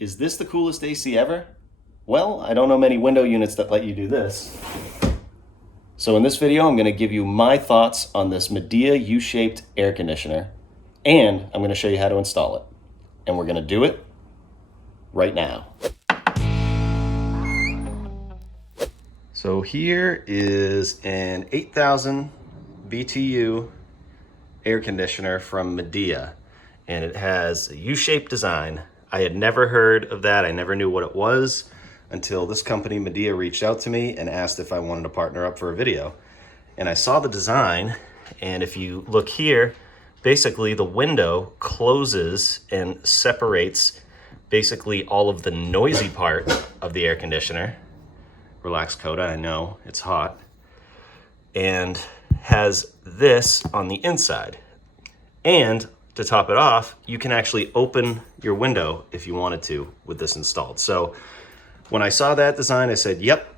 Is this the coolest AC ever? Well, I don't know many window units that let you do this. So in this video, I'm going to give you my thoughts on this Midea U-shaped air conditioner, and I'm going to show you how to install it. And we're going to do it right now. So here is an 8,000 BTU air conditioner from Midea, and it has a U-shaped design. I had never heard of that. I never knew what it was until this company, Midea, reached out to me and asked if I wanted to partner up for a video. And I saw the design, and if you look here, basically the window closes and separates basically all of the noisy part of the air conditioner. Relax, Coda, I know it's hot. And has this on the inside. And to top it off, you can actually open your window if you wanted to with this installed. So when I saw that design, I said, yep,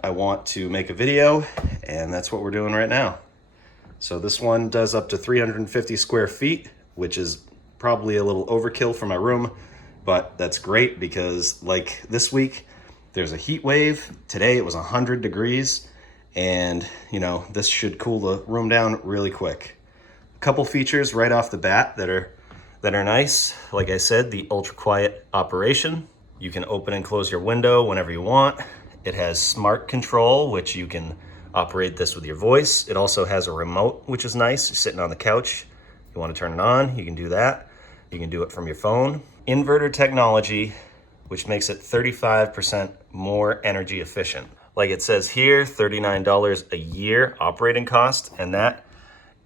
I want to make a video, and that's what we're doing right now. So this one does up to 350 square feet, which is probably a little overkill for my room, but that's great because like this week, there's a heat wave. Today it was 100 degrees, and you know, this should cool the room down really quick. Couple features right off the bat that are nice. Like I said, the ultra quiet operation. You can open and close your window whenever you want. It has smart control, which you can operate this with your voice. It also has a remote, which is nice. You're sitting on the couch, you want to turn it on, you can do that. You can do it from your phone. Inverter technology, which makes it 35% more energy efficient. Like it says here, $39 a year operating cost, and that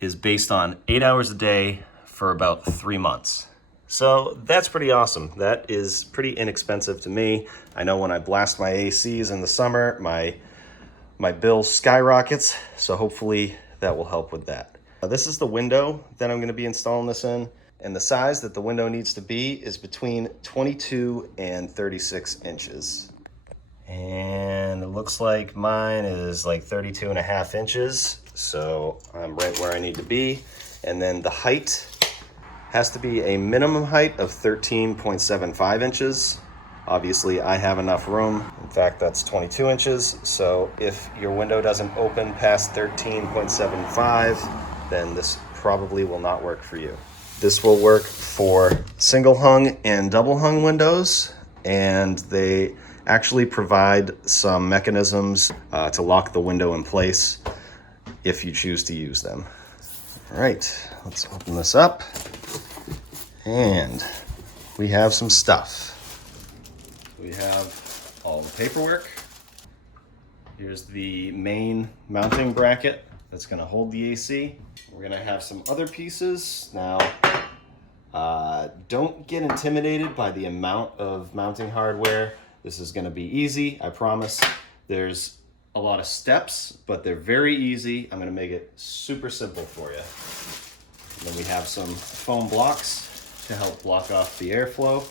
is based on 8 hours a day for about 3 months. So that's pretty awesome. That is pretty inexpensive to me. I know when I blast my ACs in the summer, my bill skyrockets, so hopefully that will help with that. This is the window that I'm gonna be installing this in, and the size that the window needs to be is between 22 and 36 inches. And it looks like mine is like 32 and a half inches. So I'm right where I need to be. And then the height has to be a minimum height of 13.75 inches. Obviously I have enough room. In fact, that's 22 inches. So if your window doesn't open past 13.75, then this probably will not work for you. This will work for single hung and double hung windows, and they actually provide some mechanisms to lock the window in place if you choose to use them. All right, let's open this up. And we have some stuff. We have all the paperwork. Here's the main mounting bracket that's gonna hold the AC. We're gonna have some other pieces. Now, don't get intimidated by the amount of mounting hardware. This is gonna be easy, I promise. There's a lot of steps, but they're very easy. I'm gonna make it super simple for you. And then we have some foam blocks to help block off the airflow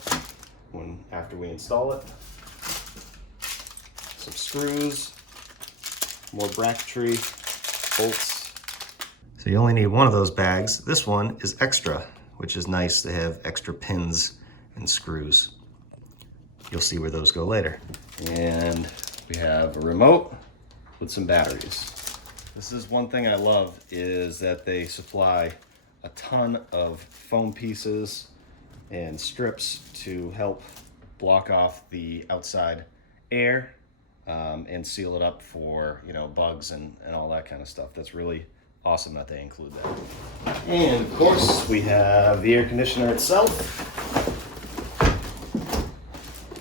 after we install it. Some screws, more bracketry, bolts. So you only need one of those bags. This one is extra, which is nice to have extra pins and screws. You'll see where those go later. And we have a remote with some batteries. This is one thing I love, is that they supply a ton of foam pieces and strips to help block off the outside air and seal it up for, you know, bugs and all that kind of stuff. That's really awesome that they include that. And of course we have the air conditioner itself.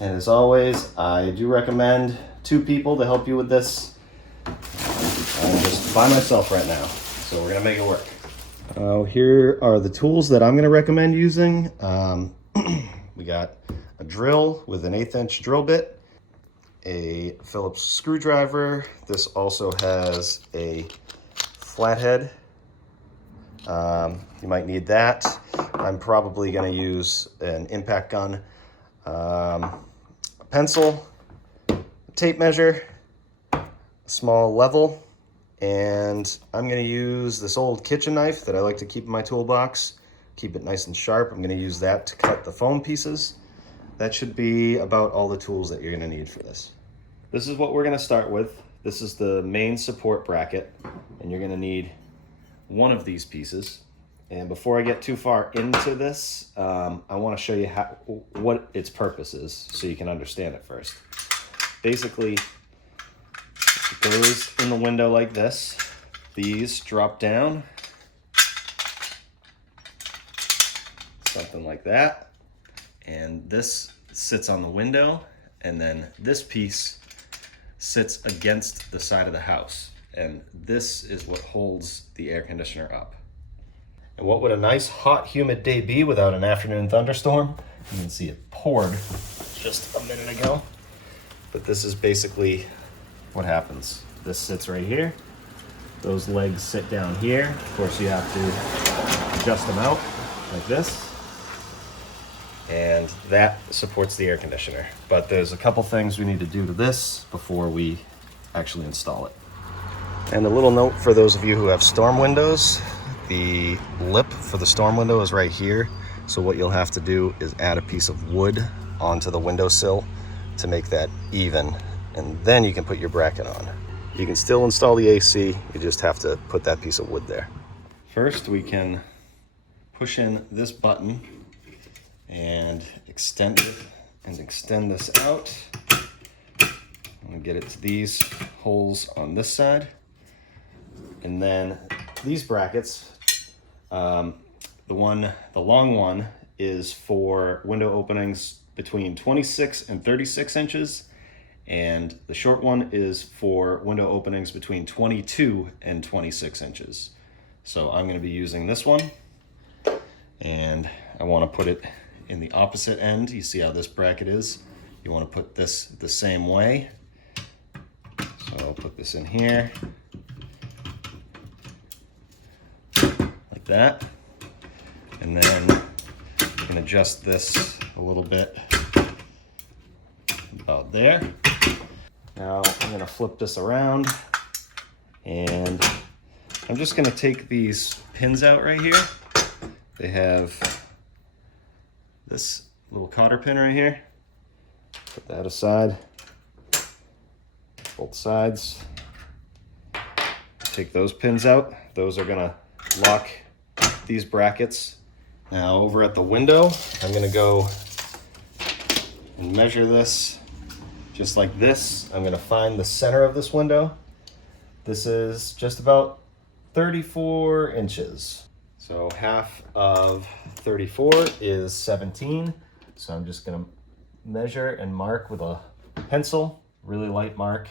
And as always, I do recommend 2 people to help you with this. I'm just by myself right now, so we're gonna make it work. Here are the tools that I'm gonna recommend using. We got a drill with an 1/8 inch drill bit, a Phillips screwdriver. This also has a flathead. You might need that. I'm probably gonna use an impact gun, a pencil, a tape measure, a small level, and I'm gonna use this old kitchen knife that I like to keep in my toolbox, keep it nice and sharp. I'm gonna use that to cut the foam pieces that should be about all the tools that you're gonna need for this. This is what we're gonna start with. This is the main support bracket, and you're gonna need one of these pieces. And before I get too far into this, I wanna show you what its purpose is so you can understand it first. Basically, it goes in the window like this. These drop down, something like that. And this sits on the window, and then this piece sits against the side of the house. And this is what holds the air conditioner up. And what would a nice, hot, humid day be without an afternoon thunderstorm? You can see it poured just a minute ago. But this is basically what happens. This sits right here. Those legs sit down here. Of course, you have to adjust them out like this. And that supports the air conditioner. But there's a couple things we need to do to this before we actually install it. And a little note for those of you who have storm windows, the lip for the storm window is right here. So what you'll have to do is add a piece of wood onto the windowsill to make that even, and then you can put your bracket on. You can still install the AC, you just have to put that piece of wood there. First, we can push in this button and extend it and extend this out. I'm gonna get it to these holes on this side. And then these brackets, the long one is for window openings between 26 and 36 inches. And the short one is for window openings between 22 and 26 inches. So I'm gonna be using this one. And I wanna put it in the opposite end. You see how this bracket is? You wanna put this the same way. So I'll put this in here. Like that. And then you can adjust this a little bit about there. Now I'm gonna flip this around, and I'm just gonna take these pins out right here. They have this little cotter pin right here. Put that aside, both sides. Take those pins out. Those are gonna lock these brackets. Now over at the window, I'm gonna go and measure this just like this. I'm gonna find the center of this window. This is just about 34 inches. So half of 34 is 17. So I'm just gonna measure and mark with a pencil, really light mark,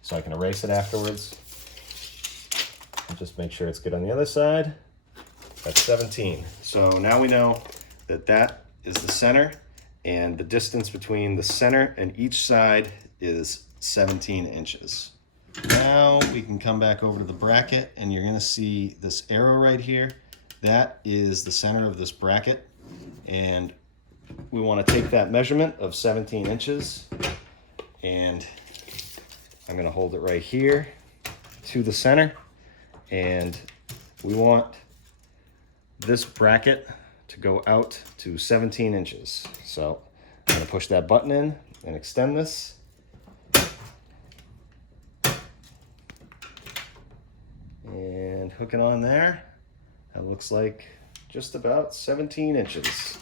so I can erase it afterwards. And just make sure it's good on the other side. That's 17. So now we know that that is the center, and the distance between the center and each side is 17 inches. Now we can come back over to the bracket, and you're gonna see this arrow right here. That is the center of this bracket, and we wanna take that measurement of 17 inches, and I'm gonna hold it right here to the center, and we want this bracket to go out to 17 inches. So I'm gonna push that button in and extend this. And hook it on there. That looks like just about 17 inches.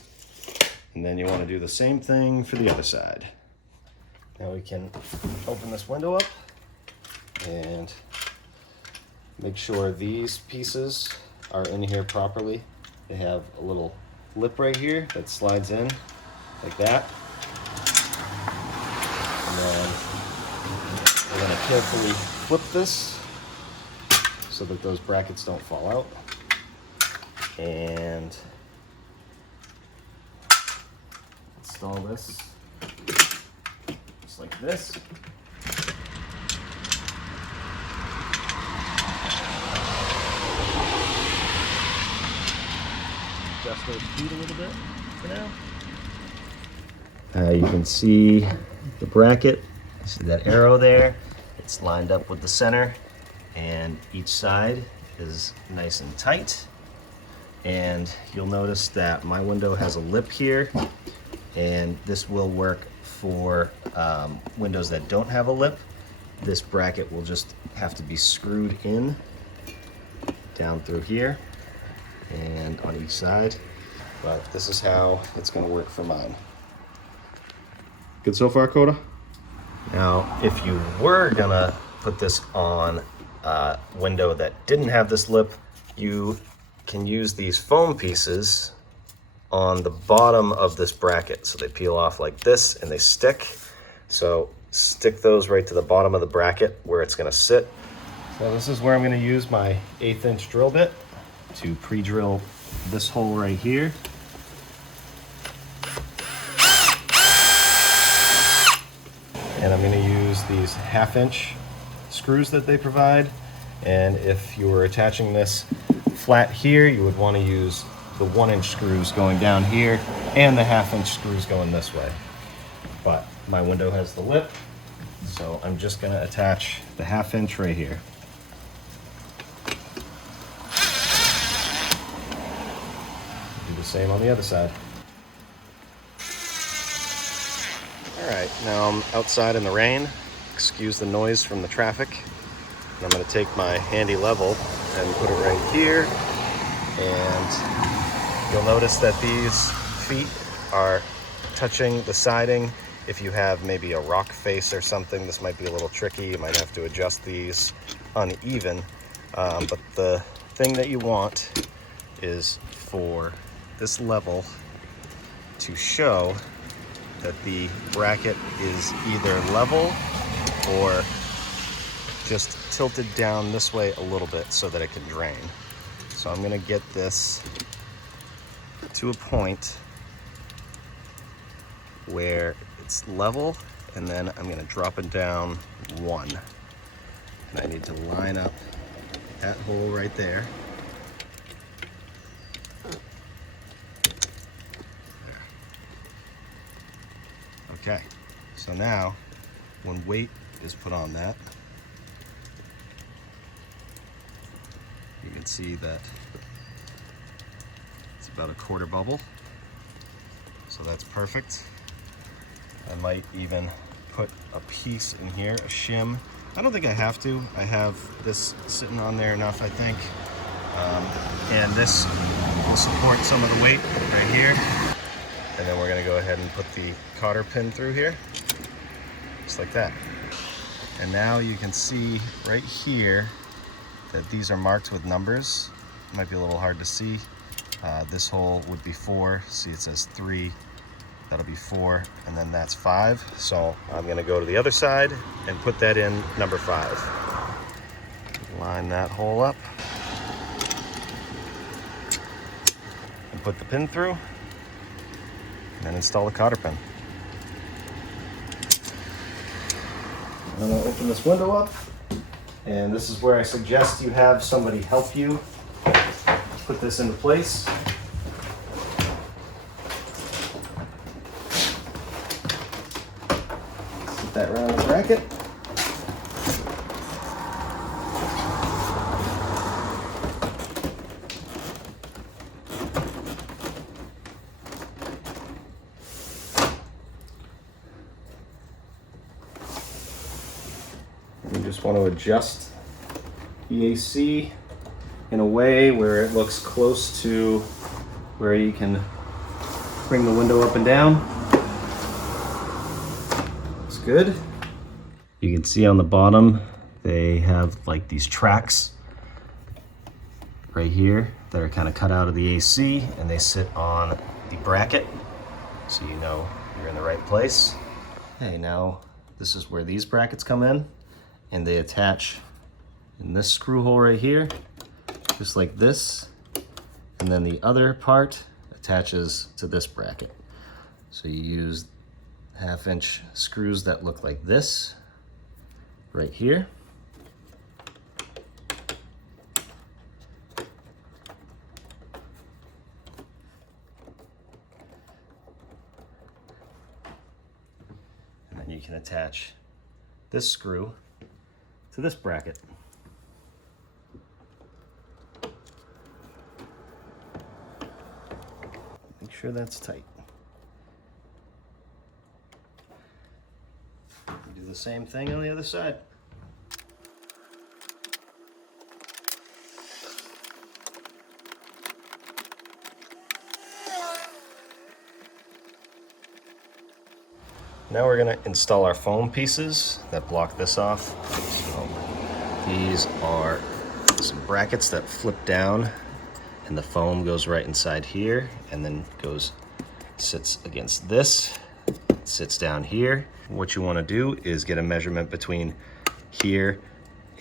And then you wanna do the same thing for the other side. Now we can open this window up and make sure these pieces are in here properly. They have a little lip right here that slides in like that. And then we're gonna carefully flip this so that those brackets don't fall out. And install this just like this. Adjust those feet a little bit for now. You can see the bracket. See that arrow there? It's lined up with the center, and each side is nice and tight. And you'll notice that my window has a lip here, and this will work for windows that don't have a lip. This bracket will just have to be screwed in down through here and on each side. But this is how it's going to work for mine. Good so far, Coda? Now, if you were gonna put this on a window that didn't have this lip, you can use these foam pieces on the bottom of this bracket. So they peel off like this and they stick. So stick those right to the bottom of the bracket where it's gonna sit. So this is where I'm gonna use my 1/8 inch drill bit to pre-drill this hole right here. And I'm gonna use these 1/2 inch screws that they provide. And if you were attaching this flat here, you would wanna use the 1 inch screws going down here and the 1/2 inch screws going this way. But my window has the lip, so I'm just gonna attach the 1/2 inch right here. Do the same on the other side. All right, now I'm outside in the rain. Excuse the noise from the traffic. And I'm gonna take my handy level and put it right here. And you'll notice that these feet are touching the siding. If you have maybe a rock face or something, this might be a little tricky. You might have to adjust these uneven. But the thing that you want is for this level to show that the bracket is either level or just tilted down this way a little bit so that it can drain. So I'm gonna get this to a point where it's level, and then I'm gonna drop it down 1. And I need to line up that hole right there. Okay, so now when weight is put on that, you can see that it's about a 1/4 bubble. So that's perfect. I might even put a piece in here, a shim. I don't think I have to. I have this sitting on there enough, I think. And this will support some of the weight right here. And then we're gonna go ahead and put the cotter pin through here, just like that. And now you can see right here that these are marked with numbers. It might be a little hard to see. This hole would be 4. See, it says 3. That'll be 4, and then that's 5. So I'm gonna go to the other side and put that in number 5. Line that hole up and put the pin through, and then install the cotter pin. I'm gonna open this window up, and this is where I suggest you have somebody help you put this into place. Put that around the bracket. You just want to adjust the AC in a way where it looks close to where you can bring the window up and down. Looks good. You can see on the bottom they have like these tracks right here that are kind of cut out of the AC, and they sit on the bracket so you know you're in the right place. Okay, now this is where these brackets come in, and they attach in this screw hole right here, just like this, and then the other part attaches to this bracket. So you use 1/2 inch screws that look like this right here. And then you can attach this screw to this bracket. Make sure that's tight. Do the same thing on the other side. Now we're going to install our foam pieces that block this off. So these are some brackets that flip down, and the foam goes right inside here and then sits against this, sits down here. What you want to do is get a measurement between here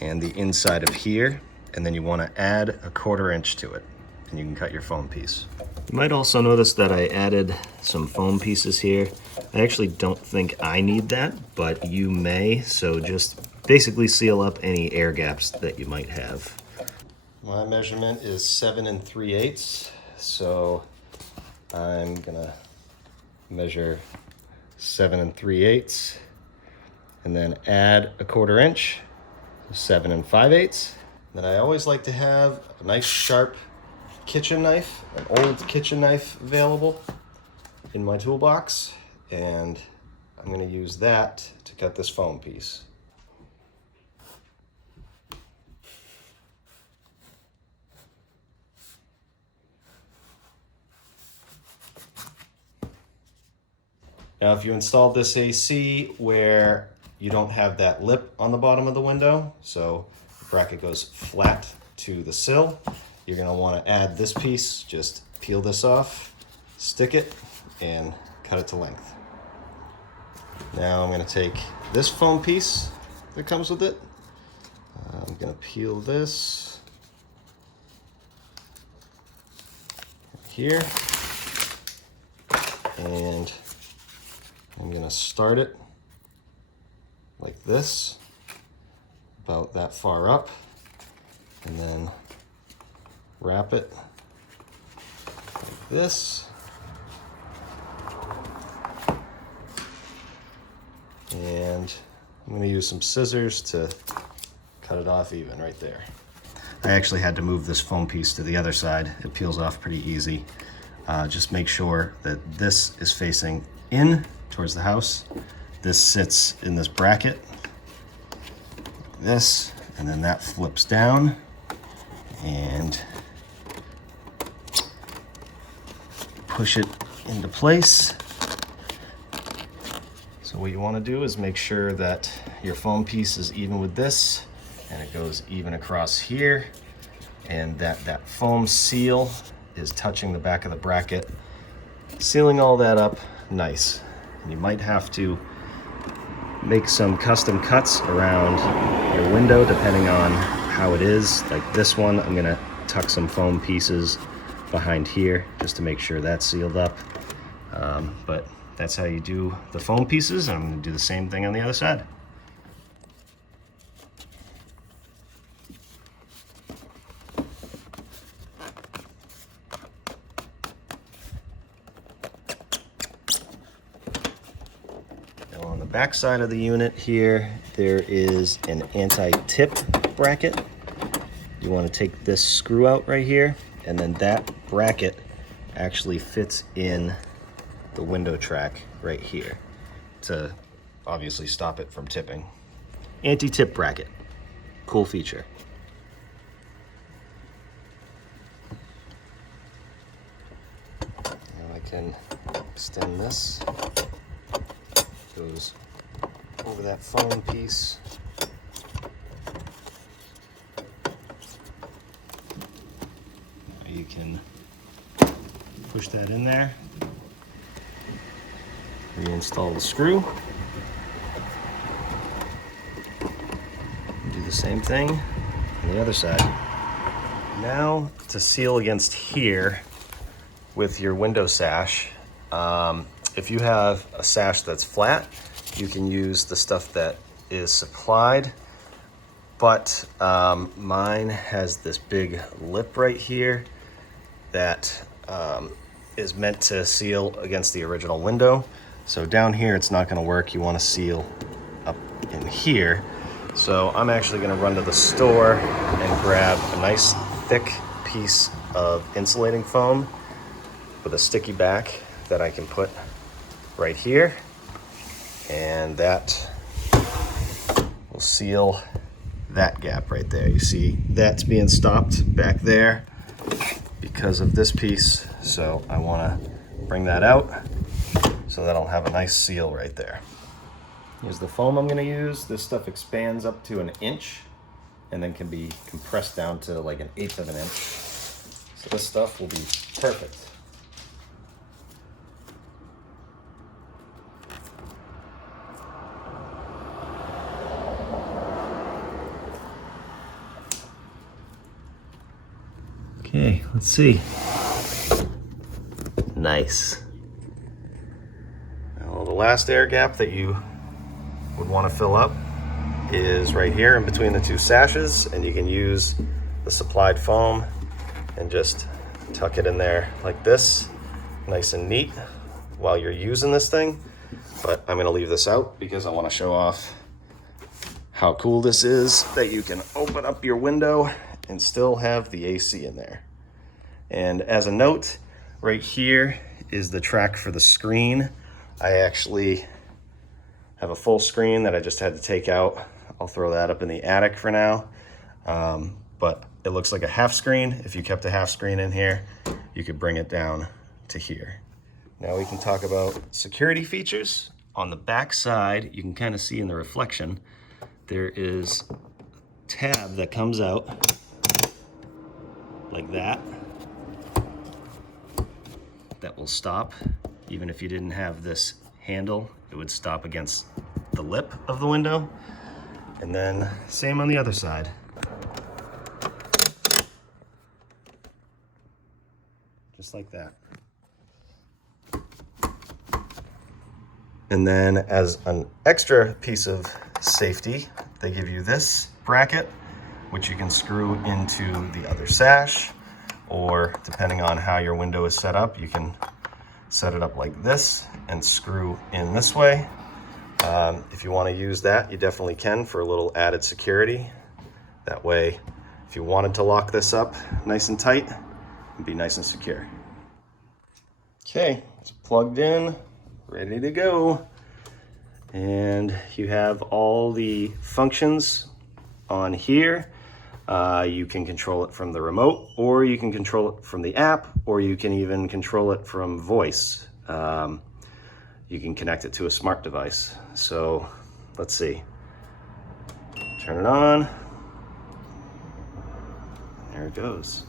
and the inside of here, and then you want to add a 1/4 inch to it, and you can cut your foam piece. You might also notice that I added some foam pieces here. I actually don't think I need that, but you may, so just basically seal up any air gaps that you might have. My measurement is 7 3/8, so I'm gonna measure 7 3/8 and then add a 1/4 inch, 7 5/8. Then I always like to have a nice sharp kitchen knife, an old kitchen knife available in my toolbox, and I'm going to use that to cut this foam piece. Now, if you installed this AC where you don't have that lip on the bottom of the window, so the bracket goes flat to the sill, you're going to want to add this piece. Just peel this off, stick it, and cut it to length. Now I'm going to take this foam piece that comes with it. I'm going to peel this here, and I'm going to start it like this, about that far up, and then wrap it like this, and I'm going to use some scissors to cut it off even right there. I actually had to move this foam piece to the other side. It peels off pretty easy. Just make sure that this is facing in towards the house. This sits in this bracket, like this, and then that flips down, and push it into place. So what you want to do is make sure that your foam piece is even with this, and it goes even across here, and that foam seal is touching the back of the bracket, sealing all that up nice. And you might have to make some custom cuts around your window depending on how it is. Like this one, I'm gonna tuck some foam pieces behind here just to make sure that's sealed up. But that's how you do the foam pieces, and I'm gonna do the same thing on the other side. Now on the back side of the unit here, there is an anti-tip bracket. You want to take this screw out right here, and then that bracket actually fits in the window track right here to obviously stop it from tipping. Anti-tip bracket, cool feature. Now I can extend this, goes over that foam piece. You can push that in there, reinstall the screw, do the same thing on the other side. Now to seal against here with your window sash, if you have a sash that's flat, you can use the stuff that is supplied, but mine has this big lip right here that is meant to seal against the original window. So down here it's not going to work. You want to seal up in here. So I'm actually going to run to the store and grab a nice thick piece of insulating foam with a sticky back that I can put right here, and that will seal that gap right there. You see that's being stopped back there because of this piece. So I want to bring that out so that I'll have a nice seal right there. Here's the foam I'm going to use. This stuff expands up to 1 inch and then can be compressed down to like 1/8 of an inch. So this stuff will be perfect. Okay, let's see. Nice. Now, the last air gap that you would want to fill up is right here in between the two sashes, and you can use the supplied foam and just tuck it in there like this, nice and neat while you're using this thing. But I'm going to leave this out because I want to show off how cool this is, that you can open up your window and still have the AC in there. And as a note, right here is the track for the screen. I actually have a full screen that I just had to take out. I'll throw that up in the attic for now. But it looks like a half screen. If you kept a half screen in here, you could bring it down to here. Now we can talk about security features. On the back side, you can kind of see in the reflection, there is a tab that comes out like that. That will stop. Even if you didn't have this handle, it would stop against the lip of the window. And then same on the other side. Just like that. And then as an extra piece of safety, they give you this bracket, which you can screw into the other sash, or depending on how your window is set up, you can set it up like this and screw in this way. If you want to use that, you definitely can for a little added security. That way, if you wanted to lock this up nice and tight, it'd be nice and secure. Okay, it's plugged in, ready to go. And you have all the functions on here. You can control it from the remote, or you can control it from the app, or you can even control it from voice. You can connect it to a smart device. So let's see. Turn it on. There it goes.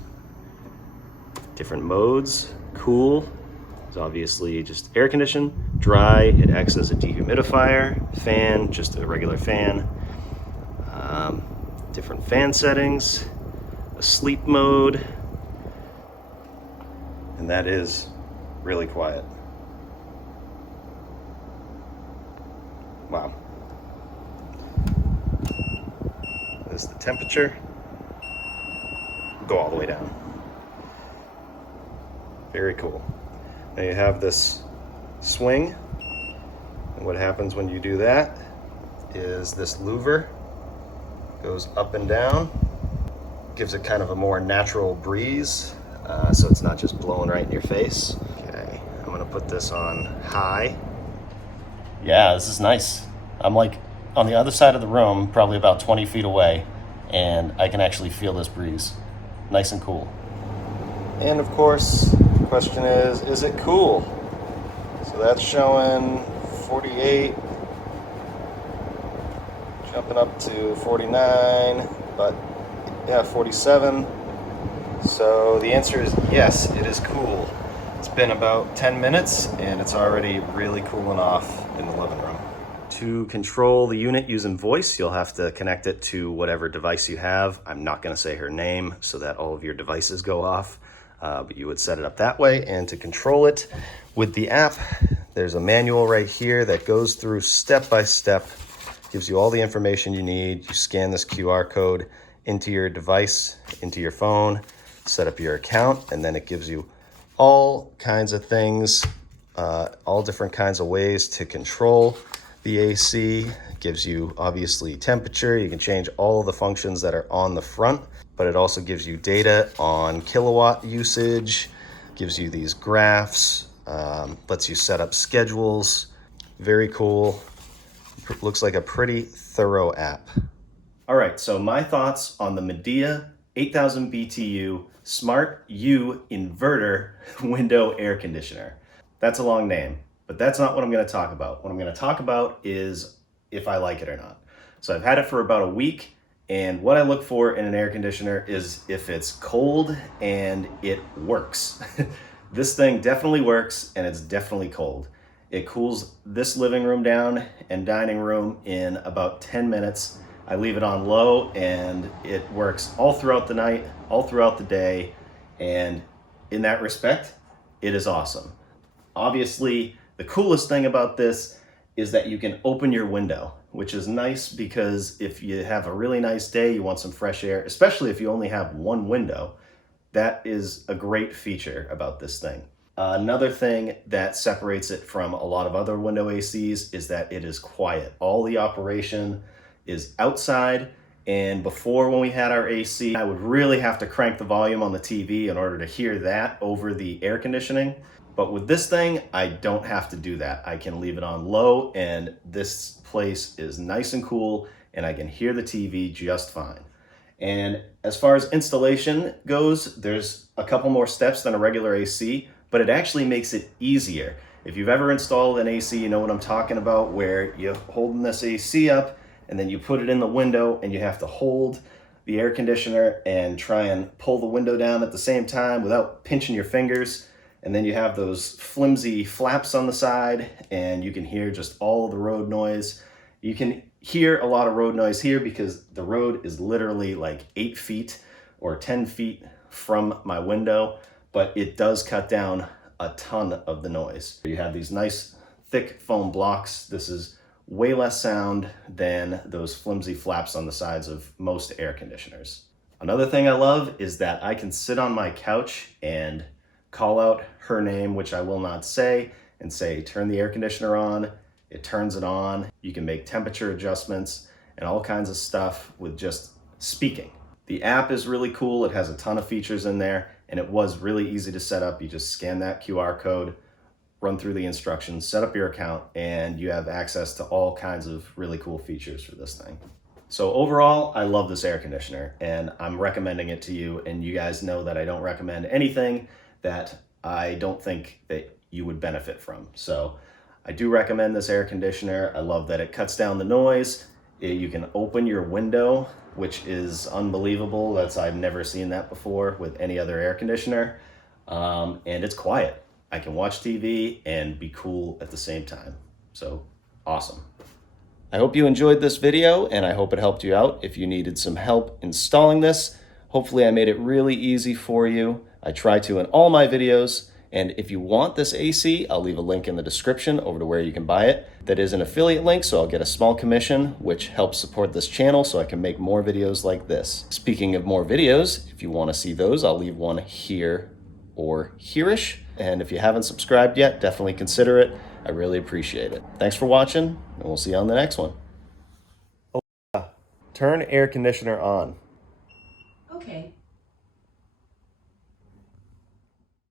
Different modes. Cool. It's obviously just air condition. Dry, it acts as a dehumidifier. Fan, just a regular fan. Different fan settings. A sleep mode. And that is really quiet. Wow. This is the temperature. Go all the way down. Very cool. Now you have this swing, and what happens when you do that is this louver goes up and down, gives it kind of a more natural breeze, so it's not just blowing right in your face. Okay, I'm gonna put this on high. Yeah, this is nice. I'm like on the other side of the room, probably about 20 feet away, and I can actually feel this breeze. Nice and cool. And of course, the question is it cool? So that's showing 48, jumping up to 49, but yeah, 47. So the answer is yes, it is cool. It's been about 10 minutes and it's already really cooling off in the living room. To control the unit using voice, you'll have to connect it to whatever device you have. I'm not going to say her name so that all of your devices go off, but you would set it up that way. And to control it with the app, there's a manual right here that goes through step by step, gives you all the information you need. You scan this QR code into your device, into your phone, set up your account, and then it gives you all kinds of things, all different kinds of ways to control the AC. Gives you obviously temperature. You can change all of the functions that are on the front, but it also gives you data on kilowatt usage, gives you these graphs, lets you set up schedules. Very cool. Looks like a pretty thorough app. All right, so my thoughts on the Midea 8000 BTU Smart U Inverter window air conditioner. That's a long name, but that's not what I'm gonna talk about. What I'm gonna talk about is if I like it or not. So I've had it for about a week, and what I look for in an air conditioner is if it's cold and it works. This thing definitely works, and it's definitely cold. It cools this living room down and dining room in about 10 minutes. I leave it on low and it works all throughout the night, all throughout the day. And in that respect, it is awesome. Obviously, the coolest thing about this is that you can open your window, which is nice because if you have a really nice day, you want some fresh air, especially if you only have one window, that is a great feature about this thing. Another thing that separates it from a lot of other window ACs is that it is quiet. All the operation is outside, and before when we had our AC, I would really have to crank the volume on the TV in order to hear that over the air conditioning. But with this thing, I don't have to do that. I can leave it on low, and this place is nice and cool, and I can hear the TV just fine. And as far as installation goes, there's a couple more steps than a regular AC, but it actually makes it easier. If you've ever installed an AC, you know what I'm talking about, where you're holding this AC up and then you put it in the window and you have to hold the air conditioner and try and pull the window down at the same time without pinching your fingers. And then you have those flimsy flaps on the side and you can hear just all the road noise. You can hear a lot of road noise here because the road is literally like 8 feet or 10 feet from my window, but it does cut down a ton of the noise. You have these nice thick foam blocks. This is way less sound than those flimsy flaps on the sides of most air conditioners. Another thing I love is that I can sit on my couch and call out her name, which I will not say, and say, turn the air conditioner on. It turns it on. You can make temperature adjustments and all kinds of stuff with just speaking. The app is really cool. It has a ton of features in there, and it was really easy to set up. You just scan that QR code, run through the instructions, set up your account, and you have access to all kinds of really cool features for this thing. So overall, I love this air conditioner, and I'm recommending it to you, and you guys know that I don't recommend anything that I don't think that you would benefit from. So I do recommend this air conditioner. I love that it cuts down the noise. You can open your window, which is unbelievable. I've never seen that before with any other air conditioner. And it's quiet. I can watch TV and be cool at the same time. So awesome. I hope you enjoyed this video, and I hope it helped you out. If you needed some help installing this, hopefully I made it really easy for you. I try to in all my videos. And if you want this AC, I'll leave a link in the description over to where you can buy it. That is an affiliate link, so I'll get a small commission, which helps support this channel so I can make more videos like this. Speaking of more videos, if you want to see those, I'll leave one here or here-ish. And if you haven't subscribed yet, definitely consider it. I really appreciate it. Thanks for watching, and we'll see you on the next one. Turn air conditioner on. Okay.